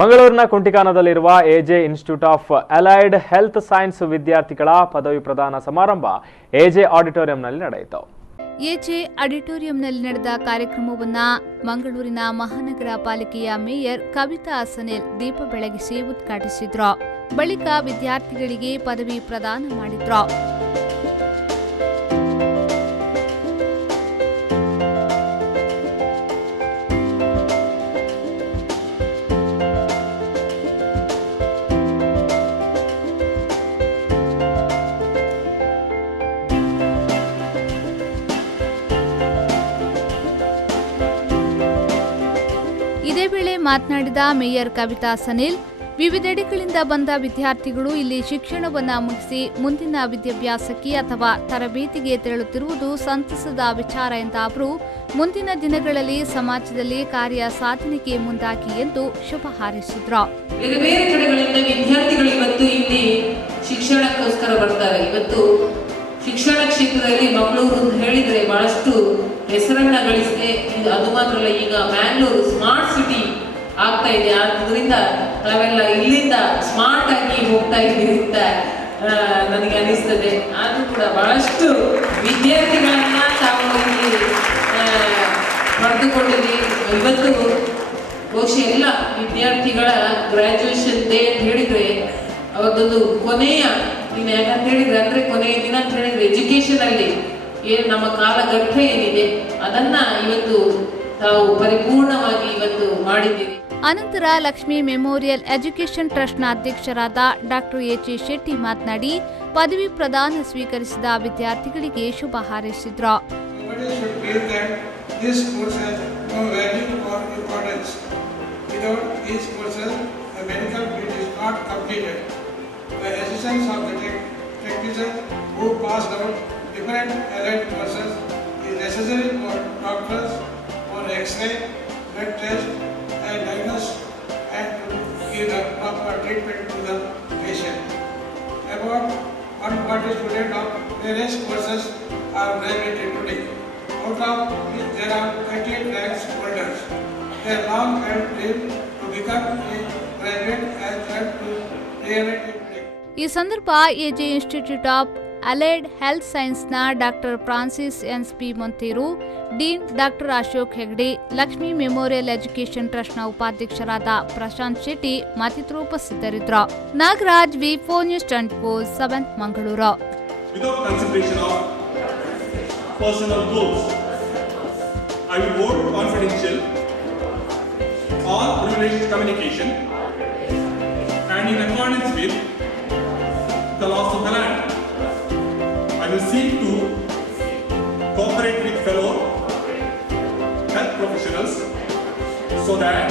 ಮಂಗಳೂರಿನ ಕುಂಟಿಕಾನದಲ್ಲಿರುವ AJ institute of allied health science ವಿದ್ಯಾರ್ಥಿಗಳ ಪದವಿ ಪ್ರದಾನ ಸಮಾರಂಭ ಎಜೆ ಆಡಿಟೋರಿಯಂನಲ್ಲಿ ನಡೆಯಿತು. ಎಜೆ ಆಡಿಟೋರಿಯಂನಲ್ಲಿ ನಡೆದ ಕಾರ್ಯಕ್ರಮವನ್ನು ಮಂಗಳೂರಿನ ಮಹಾನಗರ ಪಾಲಿಕೆಯ ಮೇಯರ್ ಕವಿತಾ ಸನಿಲ್ ದೀಪ ಬೆಳಗಿಸಿ ಉದ್ಘಾಟಿಸಿದ್ರು. ಬಳಿಕ ವಿದ್ಯಾರ್ಥಿಗಳಿಗೆ ಪದವಿ ಪ್ರದಾನ ಮಾಡಿದ್ರು. ಇದೇ ವೇಳೆ ಮಾತನಾಡಿದ ಮೇಯರ್ ಕವಿತಾ ಸನಿಲ್, ವಿವಿಧೆಡೆಗಳಿಂದ ಬಂದ ವಿದ್ಯಾರ್ಥಿಗಳು ಇಲ್ಲಿ ಶಿಕ್ಷಣವನ್ನು ಮುಗಿಸಿ ಮುಂದಿನ ವಿದ್ಯಾಭ್ಯಾಸಕ್ಕೆ ಅಥವಾ ತರಬೇತಿಗೆ ತೆರಳುತ್ತಿರುವುದು ಸಂತಸದ ವಿಚಾರ ಎಂದ ಅವರು, ಮುಂದಿನ ದಿನಗಳಲ್ಲಿ ಸಮಾಜದಲ್ಲಿ ಕಾರ್ಯ ಸಾಧನೆಗೆ ಮುಂದಾಗಿ ಎಂದು ಶುಭ ಹಾರೈಸಿದ್ರು. ಬೇರೆ ಬೇರೆ ಕಡೆಗಳಿಂದ ವಿದ್ಯಾರ್ಥಿಗಳು ಇವತ್ತು ಇಲ್ಲಿ ಶಿಕ್ಷಣಕ್ಕೋಸ್ಕರ ಬರ್ತಾರೆ. ಇವತ್ತು ಶಿಕ್ಷಣ ಕ್ಷೇತ್ರದಲ್ಲಿ ಮಂಗಳೂರು ಅಂತ ಹೇಳಿದ್ರೆ ಬಹಳಷ್ಟು ಹೆಸರನ್ನ ಗಳಿಸಿದೆ. ಅದು ಮಾತ್ರ ಅಲ್ಲ, ಈಗ ಮ್ಯಾಂಗ್ಳೂರು ಸ್ಮಾರ್ಟ್ ಸಿಟಿ ಆಗ್ತಾ ಇದೆ. ಆದ್ರಿಂದ ನಾವೆಲ್ಲ ಇಲ್ಲಿಂದ ಸ್ಮಾರ್ಟ್ ಆಗಿ ಹೋಗ್ತಾ ಇದ್ದೀವಿ ಅಂತ ನನಗೆ ಅನಿಸ್ತದೆ. ಆದ್ರೂ ಕೂಡ ಬಹಳಷ್ಟು ವಿದ್ಯಾರ್ಥಿಗಳನ್ನ ತಾವು ಇಲ್ಲಿ ಪಡೆದುಕೊಂಡಿದ್ದೀವಿ. ಇವತ್ತು ಬಹುಶಃ ಎಲ್ಲ ವಿದ್ಯಾರ್ಥಿಗಳ ಗ್ರಾಜುಯೇಷನ್ ಡೇ ಅಂತ ಹೇಳಿದ್ರೆ ಅವತ್ತೊಂದು ಕೊನೆಯ ದಿನ, ಯಾಕಂತ ಹೇಳಿದ್ರೆ ಅಂದ್ರೆ ಕೊನೆಯ ದಿನ ಅಂತ ಹೇಳಿದ್ರೆ ಎಜುಕೇಶನ್ ಅಲ್ಲಿ ಏನು ನಮ್ಮ ಕಾಲಘಟ್ಟ ಏನಿದೆ ಅದನ್ನ ಇವತ್ತು ತಾವು ಪರಿಪೂರ್ಣವಾಗಿ ಇವತ್ತು ಮಾಡಿದ್ದೀರಿ. ಅನಂತರ ಲಕ್ಷ್ಮೀ ಮೆಮೋರಿಯಲ್ ಎಜುಕೇಷನ್ ಟ್ರಸ್ಟ್ನ ಅಧ್ಯಕ್ಷರಾದ ಡಾಕ್ಟರ್ ಎಚ್ ಶೆಟ್ಟಿ ಮಾತನಾಡಿ, ಪದವಿ ಪ್ರದಾನ ಸ್ವೀಕರಿಸಿದ ವಿದ್ಯಾರ್ಥಿಗಳಿಗೆ ಶುಭ ಹಾರೈಸಿದ್ರು. Different allied courses is necessary for doctors for X-ray, blood test, and diagnose and to give the proper treatment to the patient. About 140 students of various courses are graduated today. Out of which there are 38 ranks holders. Their long-held dream to become a graduate has led to reality today. ಈ ಸಂದರ್ಭ AJ institute of allied health ಸೈನ್ಸ್ನ doctor Francis ಎನ್ಸ್ಪಿ Monteiro, dean doctor Ashok Hegde, Lakshmi memorial education ಟ್ರಸ್ಟ್ನ ಉಪಾಧ್ಯಕ್ಷರಾದ ಪ್ರಶಾಂತ್ ಶೆಟ್ಟಿ ಮತ್ತಿತರರು ಉಪಸ್ಥಿತರಿದ್ದರು. ನಾಗರಾಜ್, ವಿ4 news 24/7 Mangaluru. Without consideration of personal goals, I will hold confidential all privileged communication and in accordance with the laws of the land. I will seek to cooperate with fellow health professionals so that